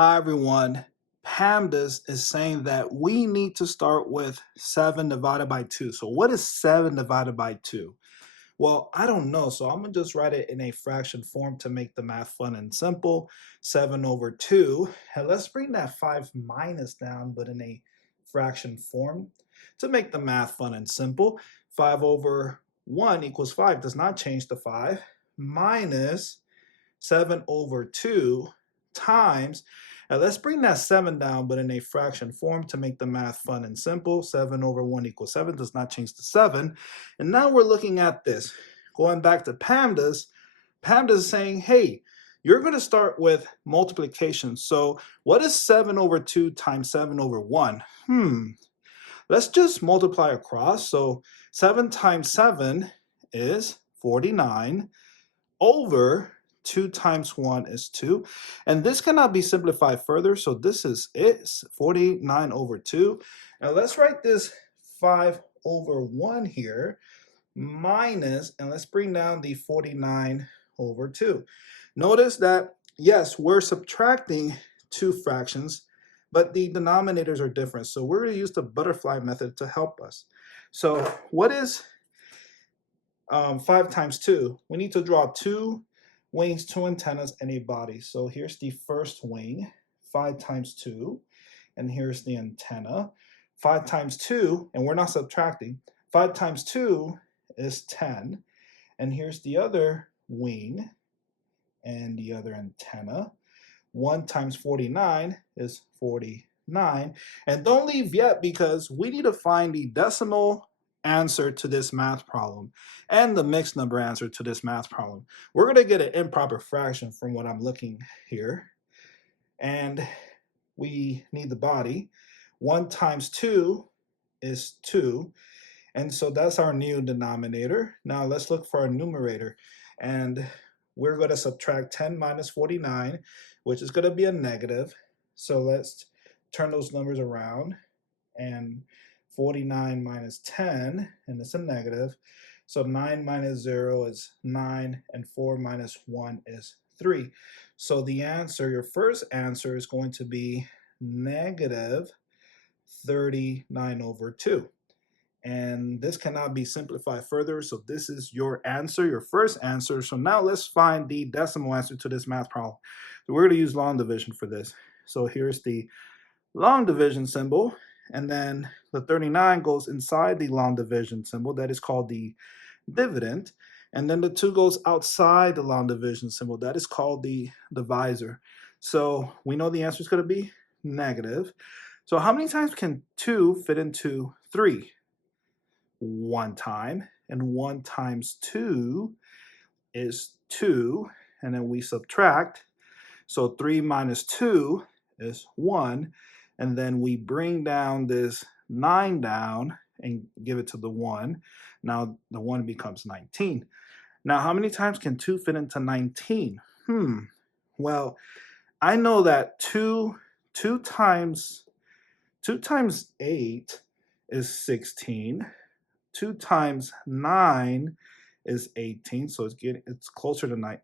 Hi everyone. PEMDAS is saying that we need to start with 7 divided by 2. So what is 7 divided by 2? Well, I don't know, so I'm going to just write it in a fraction form to make the math fun and simple. 7 over 2. And let's bring that 5 minus down, but in a fraction form to make the math fun and simple. 5 over 1 equals 5 does not change the 5 minus 7 over 2 times, and let's bring that 7 down, but in a fraction form to make the math fun and simple. 7 over 1 equals 7, does not change the 7. And now we're looking at this. Going back to PEMDAS, PEMDAS is saying, hey, you're going to start with multiplication. So what is 7 over 2 times 7 over 1? Let's just multiply across. So 7 times 7 is 49 over 2 times 1 is 2. And this cannot be simplified further. So this is it, 49 over 2. Now let's write this 5 over 1 here minus, and let's bring down the 49 over 2. Notice that, yes, we're subtracting two fractions, but the denominators are different. So we're going to use the butterfly method to help us. So what is 5 times 2? We need to draw two wings, two antennas, and a body. So here's the first wing, 5 times 2, and here's the antenna. 5 times 2, and we're not subtracting. 5 times 2 is 10, and here's the other wing and the other antenna. 1 times 49 is 49, and don't leave yet because we need to find the decimal answer to this math problem and the mixed number answer to this math problem. We're going to get an improper fraction from what I'm looking here, and we need the body. 1 times 2 is 2, and so that's our new denominator. Now let's look for our numerator, and we're going to subtract 10 minus 49, which is going to be a negative. So let's turn those numbers around, and 49 minus 10, and it's a negative. So 9 minus 0 is 9, and 4 minus 1 is 3. So the answer, your first answer, is going to be negative 39 over 2. And this cannot be simplified further, so this is your answer, your first answer. So now let's find the decimal answer to this math problem. So we're going to use long division for this. So here's the long division symbol, and then the 39 goes inside the long division symbol, that is called the dividend, and then the 2 goes outside the long division symbol, that is called the divisor. So we know the answer is going to be negative. So how many times can 2 fit into 3? 1 time, and 1 times 2 is 2, and then we subtract. So 3 minus 2 is 1, and then we bring down this 9 down and give it to the 1. Now the 1 becomes 19. Now how many times can 2 fit into 19? Well, I know that 2 times 8 is 16. 2 times 9 is 18, so it's closer to 9.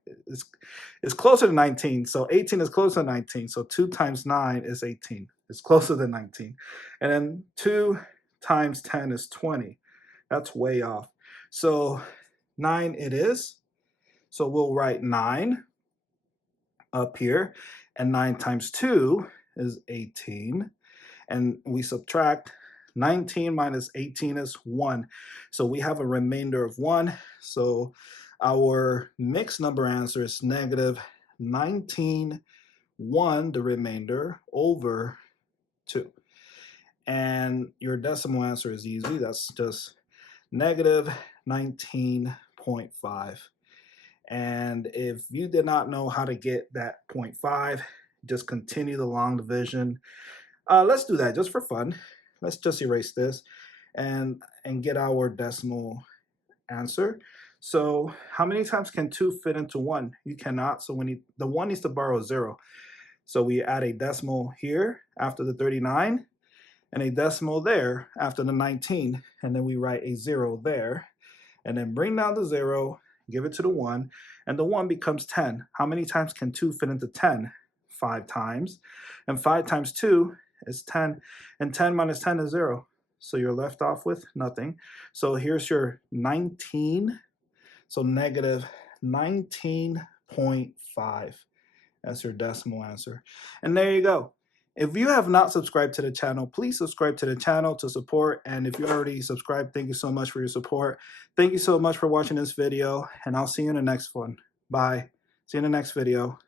It's closer to 19. So 18 is closer to 19. So 2 times 9 is 18. It's closer than 19. And then 2 times 10 is 20. That's way off. So 9 it is. So we'll write 9 up here, and 9 times 2 is 18, and we subtract. 19 minus 18 is 1. So we have a remainder of 1. So our mixed number answer is negative 19, 1, the remainder, over 2. And your decimal answer is easy. That's just negative 19.5. And if you did not know how to get that 0.5, just continue the long division. Let's do that just for fun. Let's just erase this and get our decimal answer. So how many times can 2 fit into 1? You cannot, so the 1 needs to borrow 0. So we add a decimal here after the 39 and a decimal there after the 19, and then we write a 0 there, and then bring down the 0, give it to the 1, and the 1 becomes 10. How many times can 2 fit into 10? 5 times. And 5 times 2 is 10. And 10 minus 10 is 0. So you're left off with nothing. So here's your 19. So negative 19.5. That's your decimal answer. And there you go. If you have not subscribed to the channel, please subscribe to the channel to support. And if you already subscribed, thank you so much for your support. Thank you so much for watching this video, and I'll see you in the next one. Bye. See you in the next video.